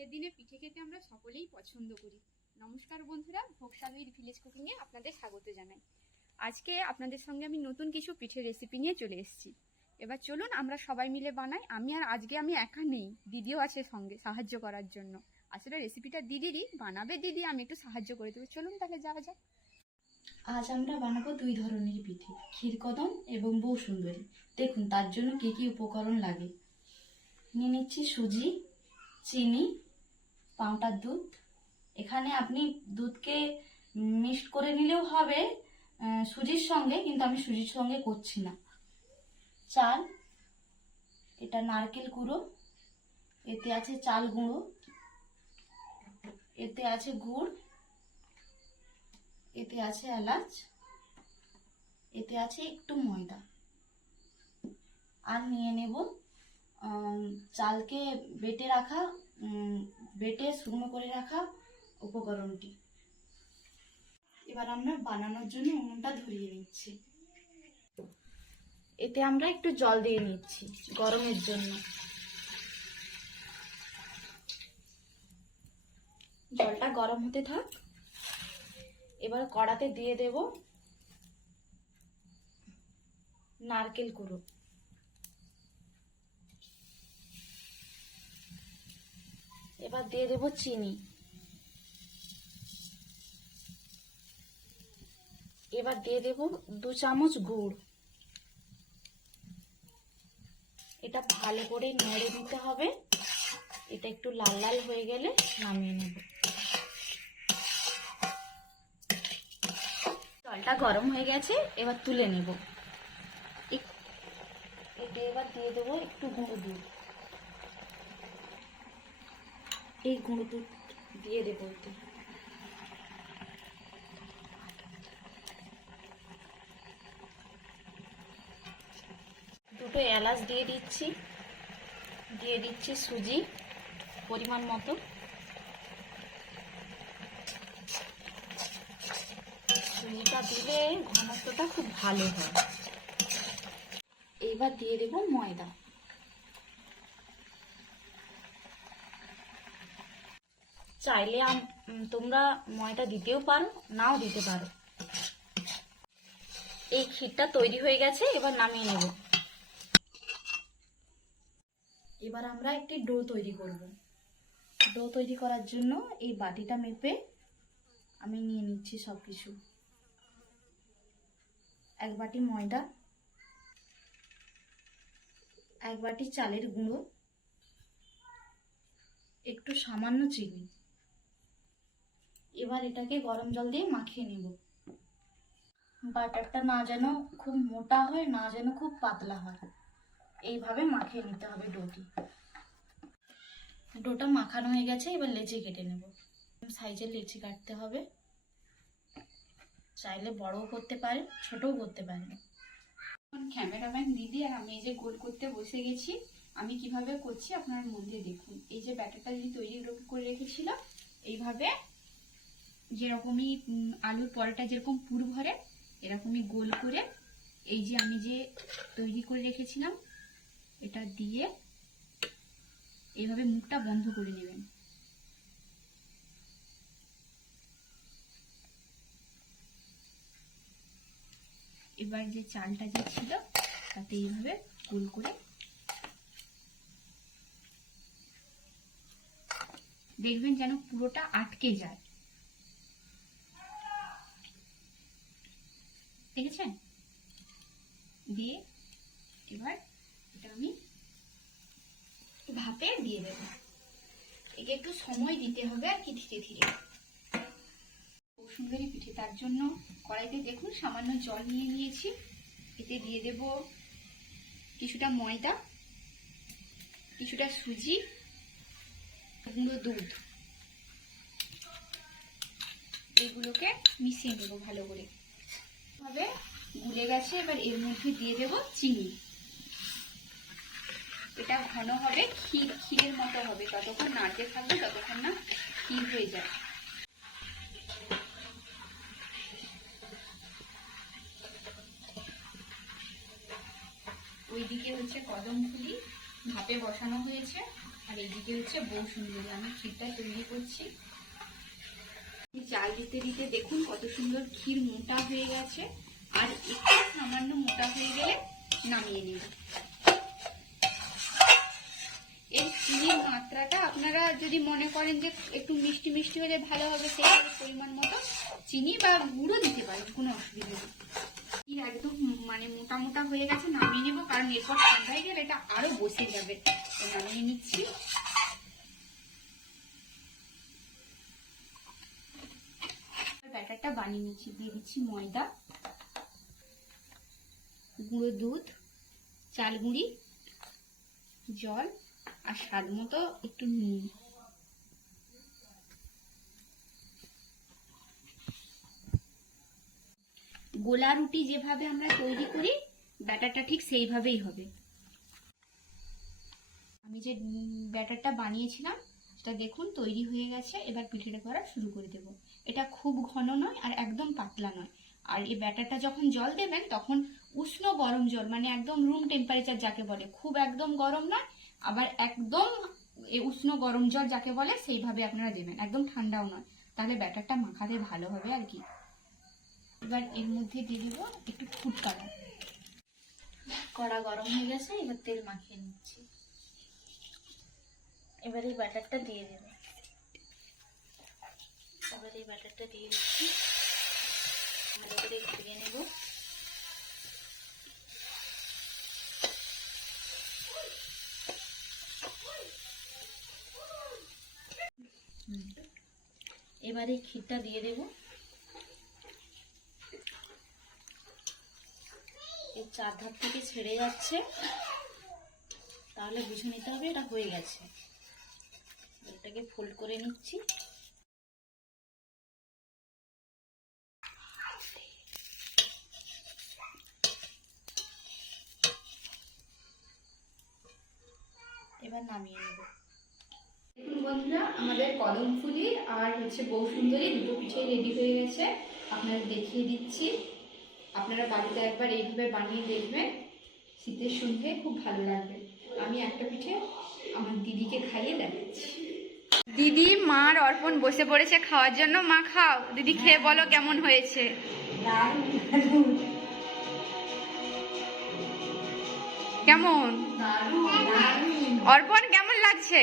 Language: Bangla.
শীতের দিনে পিঠে খেতে আমরা সকলেই পছন্দ করি। নমস্কার বন্ধুরা, ভোগসাগরীর ভিলেজ কুকিংয়ে আপনাদের স্বাগত জানাই। আজকে আপনাদের সঙ্গে আমি নতুন কিছু পিঠের রেসিপি নিয়ে চলে এসেছি। এবার চলুন আমরা সবাই মিলে বানাই। আজকে আমি একা নেই, দিদিও আছে সঙ্গে সাহায্য করার জন্য। আসলে রেসিপিটা দিদিরই, বানাবে দিদি, আমি একটু সাহায্য করে দেবো। চলুন তাহলে যাওয়া যাক। আজ আমরা বানাবো দুই ধরনের পিঠে, ক্ষীরকদম এবং বউ সুন্দরী। দেখুন তার জন্য কি কি উপকরণ লাগে। নিয়ে নিচ্ছি সুজি, চিনি, পাউডার দুধ। এখানে আপনি দুধকে মিক্সড করে নিলেও হবে সুজির সঙ্গে, কিন্তু আমি সুজির সঙ্গে করছি না। চাল, এটা নারকেল গুঁড়ো, এতে আছে চাল গুঁড়ো, এতে আছে গুড়, এতে আছে এলাচ, এতে আছে একটু ময়দা। আর নিয়ে নেব চালকে বেটে শুকনো করে রাখা উপকরণটি। এবার আমরা বানানোর জন্য উনুনটা ধরিয়ে নিচ্ছি। এতে আমরা একটু জল দিয়ে নিচ্ছি গরমের জন্য। জলটা গরম হতে থাক। এবার কড়াতে দিয়ে দেব নারকেল গুঁড়ো, এবার দিয়ে দেব চিনি, এবার দিয়ে দেব 2 চামচ গুড়। এটা ভালো করে নেড়ে নিতে হবে। এটা একটু লাল লাল হয়ে গেলে নামিয়ে নেব। জলটা গরম হয়ে গেছে, এবার তুলে নেব। এতে এবার দিয়ে দেবো একটু গুঁড়ো দুধ। এই গুঁড়ো দুধ দিয়ে দেবো এতে। দুটো এলাচ দিয়ে দিচ্ছি সুজি পরিমাণ মতো। সুজিটা দিলে ঘনত্বটা খুব ভালো হয়। এইবার দিয়ে দেব ময়দা। চাইলে তোমরা ময়দা দিতেও পারো, নাও দিতে পারো। এই ক্ষীরটা তৈরি হয়ে গেছে, এবার নামিয়ে নেব। এবার আমরা একটি ডো তৈরি করব। ডো তৈরি করার জন্য এই বাটিটা মেপে আমি নিয়ে নিচ্ছি সবকিছু। 1 বাটি ময়দা, 1 বাটি চালের গুঁড়ো, একটু সামান্য চিনি। এবার এটাকে গরম জল দিয়ে মাখিয়ে নেব। বাটারটা না যেন খুব মোটা হয়, না যেন খুব পাতলা হয়, এইভাবে মাখিয়ে নিতে হবে ডোটি। ডোটা মাখানো হয়ে গেছে, এবার লেচি কেটে নেব। সাইজের লেচি কাটতে হবে। চাইলে বড়ও করতে পারেন, ছোটও করতে পারেন। এখন ক্যামেরাম্যান দিদি আর আমি এই যে গোল করতে বসে গেছি। আমি কিভাবে করছি আপনার মন দিয়ে দেখুন। এই যে ব্যাটারটা দিদি তৈরি করে রেখেছিল, এইভাবে যেরকমই আলুর পরোটা যেরকম পুর ভরে, এরকমই গোল করে এই যে আমি যে তৈরি করে রেখেছিলাম এটা দিয়ে এইভাবে মুখটা বন্ধ করে নেবেন। এবার যে চালটা যে ছিল তাতে এইভাবে গোল করে দেখবেন যেন পুরোটা আটকে যায়। দেখেছেন? দিয়ে এবার এটা আমি ভাপে দিয়ে দেব। একে একটু সময় দিতে হবে আর কি, ধীরে ধীরে। খুব সুন্দরী পিঠে, তার জন্য কড়াইতে দেখুন সামান্য জল নিয়ে নিয়েছি। এতে দিয়ে দেব কিছুটা ময়দা, কিছুটা সুজি, গুঁড়ো দুধ। এগুলোকে মিশিয়ে নেব ভালো করে। ভাবে গুলে গেছে, এবার এর মধ্যে দিয়ে দেব চিনি। এটা ঘন হবে, ক্ষীরের মতো হবে। ততক্ষণ নাড়তে থাকবে ততক্ষণ না ক্ষীর হয়ে যায়। ওইদিকে হচ্ছে কদম ফুলি ভাপে বসানো হয়েছে, আর এইদিকে হচ্ছে বউ সুন্দরী। আমি ক্ষীরটা তৈরি করছি। চাল দিতে দিতে দেখুন কত সুন্দর ক্ষীর মোটা হয়ে গেছে। আর একটু সামান্য মোটা হয়ে গেলে নামিয়ে নেব। এই চিনির মাত্রাটা আপনারা যদি মনে করেন যে একটু মিষ্টি মিষ্টি হলে ভালো হবে, সেই পরিমাণ মতো চিনি বা গুঁড়ো দিতে পারেন, কোনো অসুবিধা নেই। ক্ষীর একদম মানে মোটা মোটা হয়ে গেছে, নামিয়ে নেব, কারণ এরপর ঠান্ডা হয়ে গেলে এটা আরো বসে যাবে। নামিয়ে নিচ্ছি। ব্যাটারটা বানিয়ে নিচ্ছি। দিয়ে দিচ্ছি ময়দা, গুঁড়ো দুধ, চাল গুঁড়ি, জল আর স্বাদ মতো একটু নুন। গোলা রুটি যেভাবে আমরা তৈরি করি ব্যাটারটা ঠিক সেইভাবেই হবে। আমি যে ব্যাটারটা বানিয়েছিলাম সেটা দেখুন তৈরি হয়ে গেছে। এবার পিঠেটা করা শুরু করে দেব। এটা খুব ঘন নয় আর একদম পাতলা নয়। আর এই ব্যাটারটা যখন জল দেবেন তখন উষ্ণ গরম জল, মানে একদম রুম টেম্পারেচার যাকে বলে, খুব একদম গরম নয় আবার একদম উষ্ণ গরম জল যাকে বলে সেইভাবে আপনারা দেবেন, একদম ঠান্ডাও নয়, তাহলে ব্যাটারটা মাখাতে ভালো হবে আর কি। এবার এর মধ্যে দিয়ে দেবো একটু ফুড কালার। কড়া গরম হয়ে গেছে, এবার তেল মাখিয়ে নিচ্ছি। এবার এই ব্যাটারটা দিয়ে দেব। এবার এই ব্যাটারটা দিয়ে দিচ্ছি, ভালো করে ঘুরিয়ে নেব। এবার এই ক্ষীরটা দিয়ে দেব। এই চার ধার থেকে ছেড়ে যাচ্ছে, তাহলে বুঝে নিতে হবে এটা হয়ে গেছে। এটাকে ফোল্ড করে নিচ্ছি। এবার নামিয়ে নেব। দেখুন বন্ধুরা, আমাদের কদমফুলি আর হচ্ছে বউ সুন্দরী দুটো পিঠে রেডি হয়ে গেছে। আপনাদের দেখিয়ে দিচ্ছি। আপনারা বাড়িতে একবার এইভাবে বানিয়ে দেখবেন, শীতের সন্ধ্যে খুব ভালো লাগবে। আমি একটা পিঠে আমার দিদিকে খাইয়ে দেখাচ্ছি। দিদি, মার অর্পণ বসে পড়েছে খাওয়ার জন্য। মা খাও, দিদি খেয়ে বলো কেমন হয়েছে। কেমন অর্পণ, কেমন লাগছে?